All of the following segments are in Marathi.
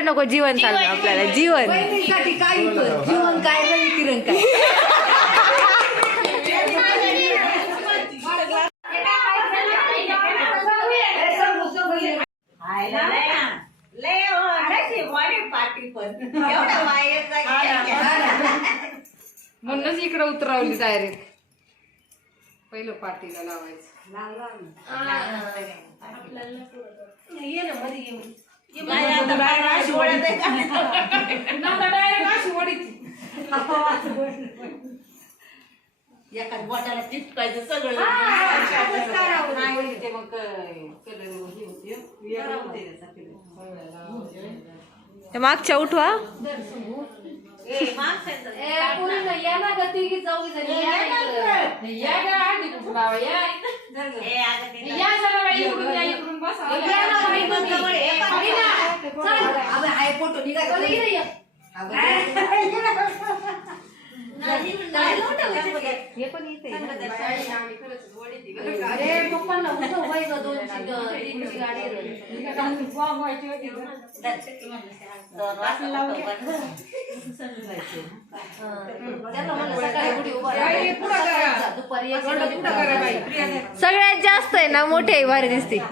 हा हे किरण नको जीवन. चाललं आपल्याला जीवन. बहिणीसाठी काय जीवन काय रवी किरण काय म्हणूनच इकडे उतरवली डायरेक्ट पहिलं पार्टीला लावायचं. एखाद बोटाला टिपकायचं सगळं. नाही ते मग कलर हे होते. ते मागच्या उठवा. या गा आधी कुठं लावा या. या जरा बाई इकडून या इकडून बसा आहे फोटो निघायचा हे पण इथे अरे पप्पांना उठव गं, तीनची गाडी. दुपारी सगळ्यात जास्त आहे ना मोठी आई भारी दिसते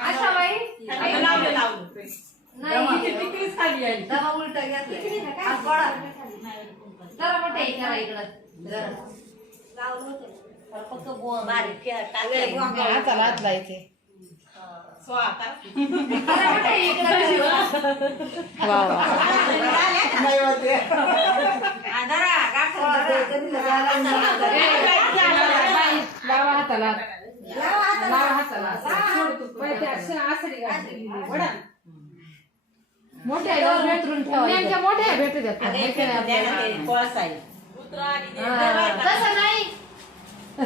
आशा बाई नाही दवा उलटा घेतलाय हात पडा. मोठं हे करा इकडं. जरा. तर फक्त गो- बारीक ठेवा, टाकायला. हाताला हात लायचे जरा मोठं इकडं ठेवा. वा वा लावा हाताला. लावा हाताला. सोड तू. बाई, ते असं आसरी घालते. वडा. मोठ्या उतरून ठेवा. नेमक्या मोठ्या भेटू देत नाही. नाही काय आपल्याला. तसं नाही.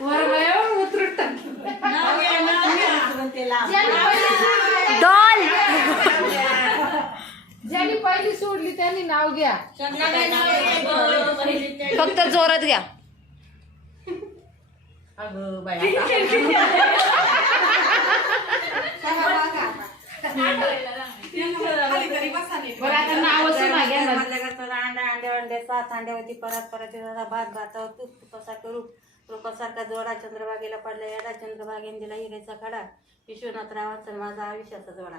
वर बाई, हो, उतरून टाक. डॉल. ज्यांनी पहिली सोडली त्यांनी नाव घ्या. फक्त जोरात घ्या. बरं आता नाव सुना घ्या ना. अंडा अंड्या अंडे सात अंड्यावरती परत परत भात भातावर तूप तुपासा करू रूपासारखा जोडा चंद्रभागेला पडला याडा चंद्रभागेन दिला हिरेचा खडा. विश्वनाथ रावांचा माझा आयुष्याचा जोडा.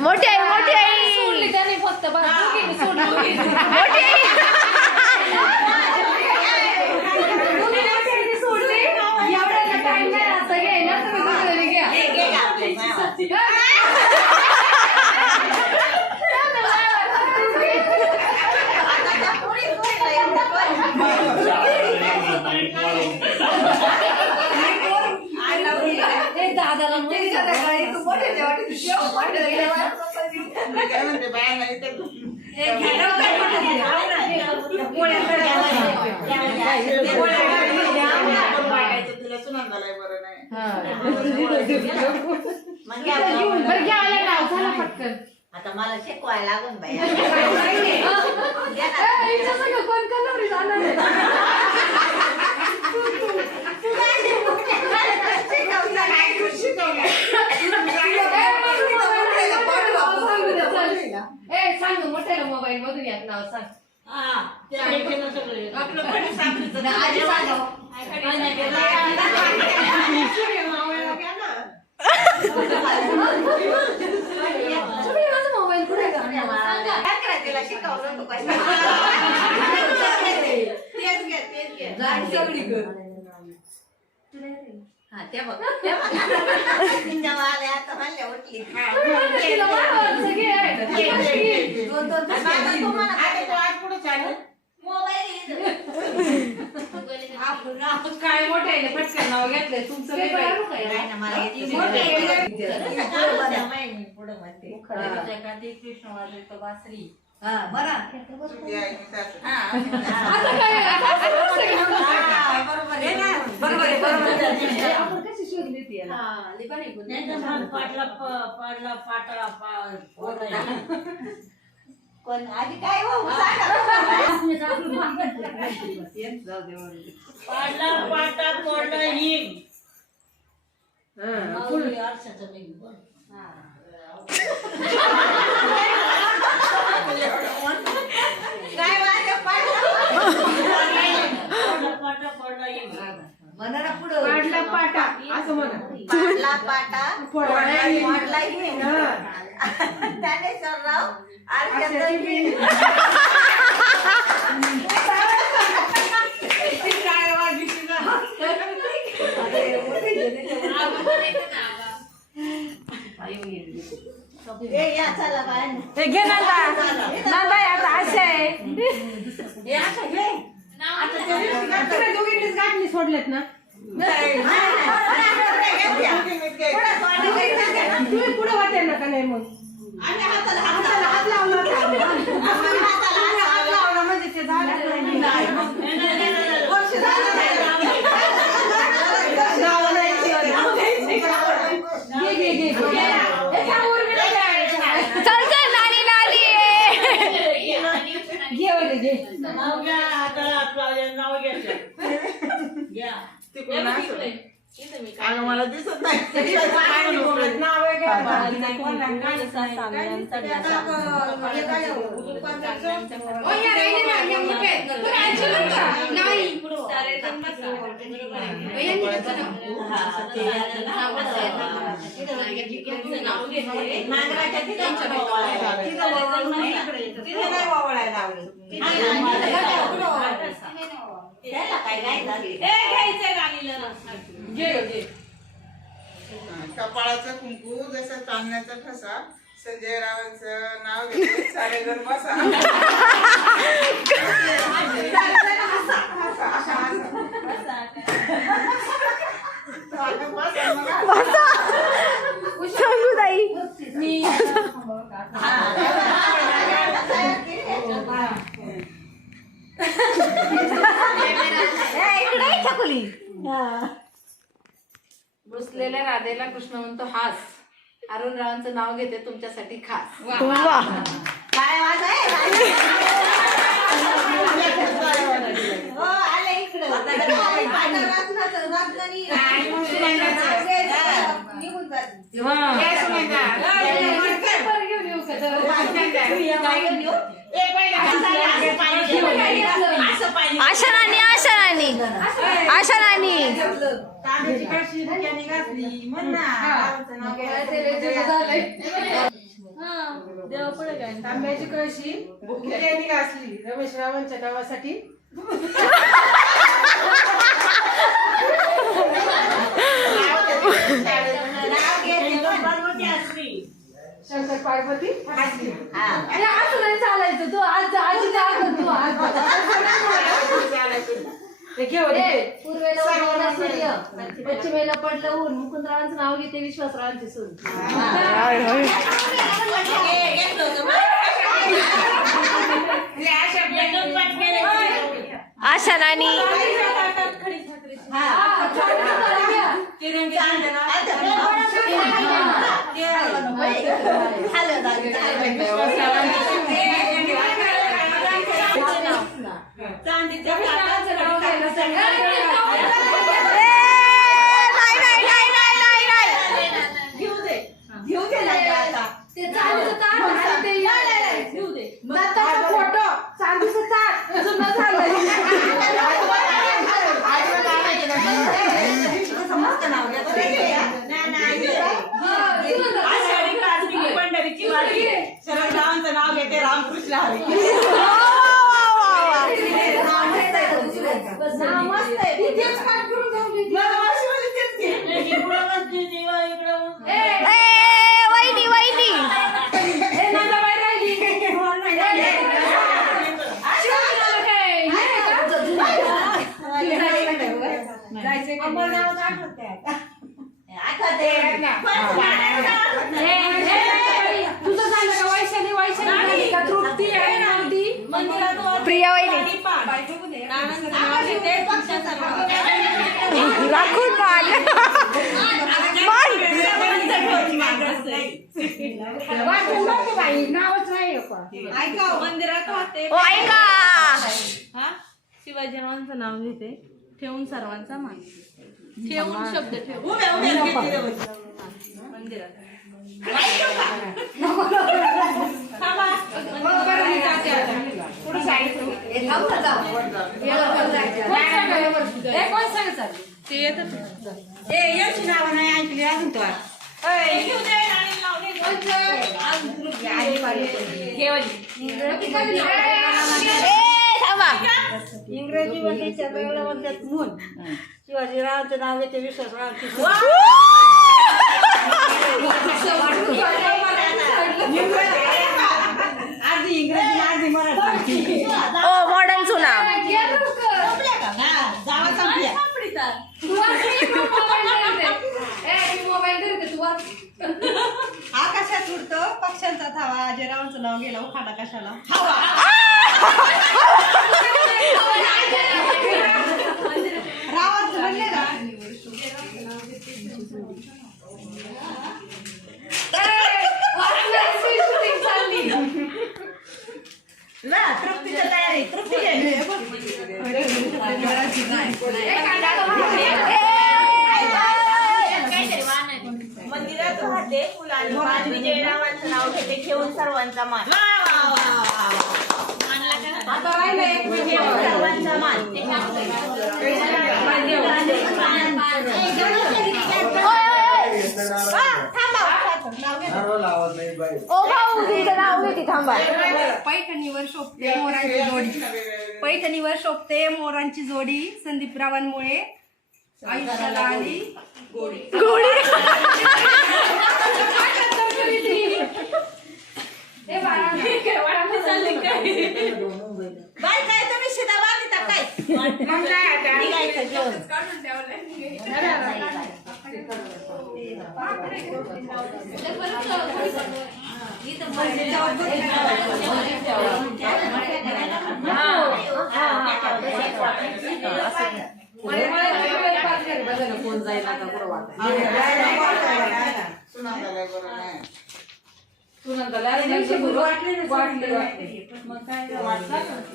मोठी आई मोठी आई. सोडली त्यांनी फक्त बस दोघींनी सोडली. मोठी आई दोघींनी अशाने सोडली. एवढ्याला time नाही आता घ्यायला, तुम्ही दुसऱ्याने घ्या. ए, दादाला मुलगी संध्याकाळी तू मोठ्या जेवाटी शेव मोठ्या जेवायला ए, घ्या ना, काय मोठं घ्या. पोळ्या बरं घ्या, आलं नाव, झालं पटकन. आता मला शिकवायला लागून बाई ए, हिच्या सगळं कोण कलवरी जाणार आहे? ए सांग मोठ्याला मोबाईल मधून यात नाव सांग. आजी सांगा. तुम्ही माझा मोबाईल कुठे आहे? का? तिला शिकवलं तू काय गाडी सगळी कर. हा ते बघ. ते बघ. वाल्या आता म्हणल्या उठली काय मोठे आहे पटकन नाव घेतलंय तुमचं काय? नाही ना, मला येते. मोठे आहे. पुढं म्हणते तो बासरी हा, बरं. आता काय? हा, बरोबर आहे ना बरोबर आहे, बरोबर आहे. आपण कशी शोधली ती याला? पण आधी काय हो? सांगा. पाडला पाटा पडला हिंग. हा? पाडला पाटा पडला हिंग म्हणा ना पुढं पाडला पाटा असं म्हणा. पाडला पाटा. पाडला. हा. ज्ञानेश्वरराव आरशाचं आरशाचं हिंग. ए, या चला बाहेर. हे घे नंदा नंदा आता आशा आहे. ए, आता घे. तिकडे दोघींनीच गाठणी सोडलेत ना. तुम्ही पुढे वाटेल नका नाही मग. आणि हाताला होता. आपण हाताला हात लावला म्हणजे ते झालंच नाही. वर्ष झालं नाही. लावा नाही ठेवलं. घे, घे, घे, घे. हे घ्या, उर्मिला घ्या. चल चल नानी नानी घे वगैरे, घे. नाव घ्या लावले नाव घ्यायचं. घ्या. अगं, मला दिसत नाही. पाणी बोलत, नावं घ्या. ओ, या राहिले ना, या मोठे आहेत ना. तुम्ही आजी बरं का? नाही. नांगराच्या तिथं वळवायला. तिथं नाही. वळवायला लावलं. त्याला काय काय झाले? घे, घे. कपाळाचं कुंकू जसं चांदण्याचा ठसा संजय रावांचं नाव बसा सांगू ताई. रुसलेल्या राधेला कृष्ण म्हणतो हास अरुण रावांचं नाव घेते तुमच्यासाठी खास वा काय आवाज आहे? आशा नानी आशा नानी आशा नानी तांब्याची कळशी धुक्याने घातली म्हण ना रावांचं नाव घ्यायचं. तांब्याची कळशी भुक्याने घासली. रमेश रावांच्या नावासाठी नाव घेते पण. पार्वती असली शंकर पार्वती हा. अरे असं नाही चालायचं तू आज तू आज ते घेऊन ये. पूर्वेला उगवला सूर्य पश्चिमेला पडलं ऊन. मुकुंदरावांचं नाव घेते विश्वासरावांची सून. आशा नानी. झालं. चांदीच्या नाही नाही जाऊन आठवते. आता आठवते फर्स्ट गाण्याला राखून मान मान. ऐका, मंदिरात होते. ऐका. शिवाजी रावांचं नाव घेते. थांब ना जाऊ. एवढं जायचं. कोण सांगायचं? ए, कोण सांगायचं? ते येतच ए याची नावं नाही ऐकली अजून तो ए थांबा. इंग्रजी मध्ये चंद्राला म्हणतात मून शिवाजीरावांचं नाव घेते विश्वासरावांची आधी इंग्रजी आधी मराठी. ओ मॉडर्न सुना. आकाशात उडतो पक्ष्यांचा थावा अजयरावांचं नाव गेलं उखाडा कशाला? रावांचं म्हणले ना वाचनाची shooting चालली. ना तृप्तीच्या तयारी तृप्ती घे. ए, कांदा तर मंदिरात राहते फुलांनी मान विजयरावांचं नाव घेते ठेवून सर्वांचा मान आता राहिलं एक मिनिट. ठेवून सर्वांचा मान ओ भाऊ तुमचं नाव घेते थांबा. पैठणीवर शोभते मोरांची जोडी. पैठणीवर शोभते मोरांची जोडी संदीपरावांमुळे आयुष्याला आली. बाळा, बाय काय तुम्ही शिदा बांधिता काय? मग काय आता? निघायचं जेवण. सुनाताला बरं नाही सुनंदाला लक्ष करू. वाटली, मग काय वाटलं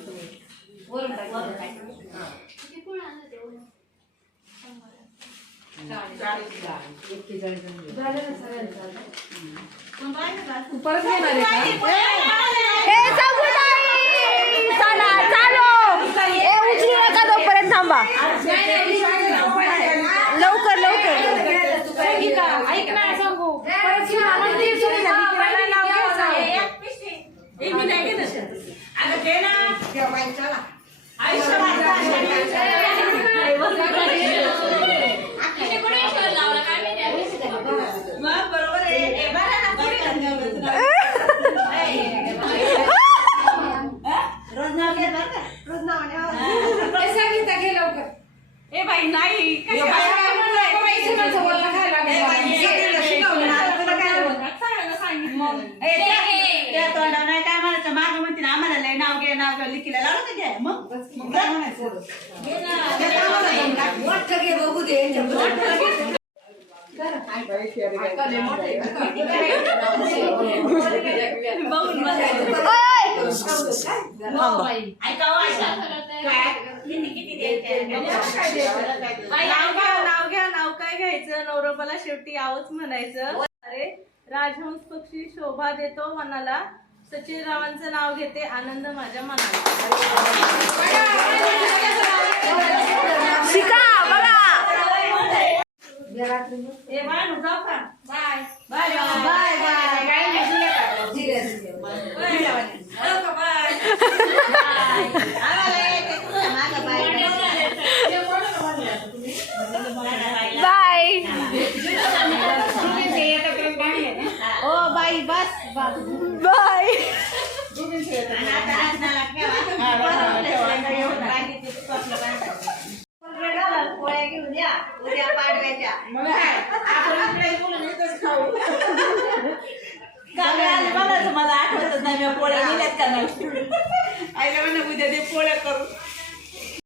परत येणार आहे का? ए सांगू नाही चला चालो ए उचलू नका तोपर्यंत थांबा लवकर ऐक ना सांगू परत नाव घ्यायचं. दे ना आयुष्यभर मग बरोबर मागं म्हणते ना, आम्हाला लय नाव घ्या काय नाव काय घ्यायचं? नवरोबाला शेवटी आवच म्हणायचं. अरे राजहंस पक्षी शोभा देतो मनाला. सचिन रावांचं नाव घेते आनंद माझ्या मनाला. शिका बघा. ए बाय जाऊ का? बाय. Bye bye. बाय काय नाही तुला काय? जाऊ का? बाय. एक- एक तुझ्या मागं bye. Bye. O by bus bus. Bye आणि आता लग्नाला ठेवा. परत लग्नाला येऊन राहिली ती स्वप्न बांधायची. पोळ्या घेऊन या उद्या पाडव्याच्या. मग काय? आपण इकडे बोलून इथंच खाऊ. काल आज म्हणायचं मला आठवतच नाही मी पोळ्या दिल्यात का नाही? आईला म्हणा उद्या ते पोळ्या करू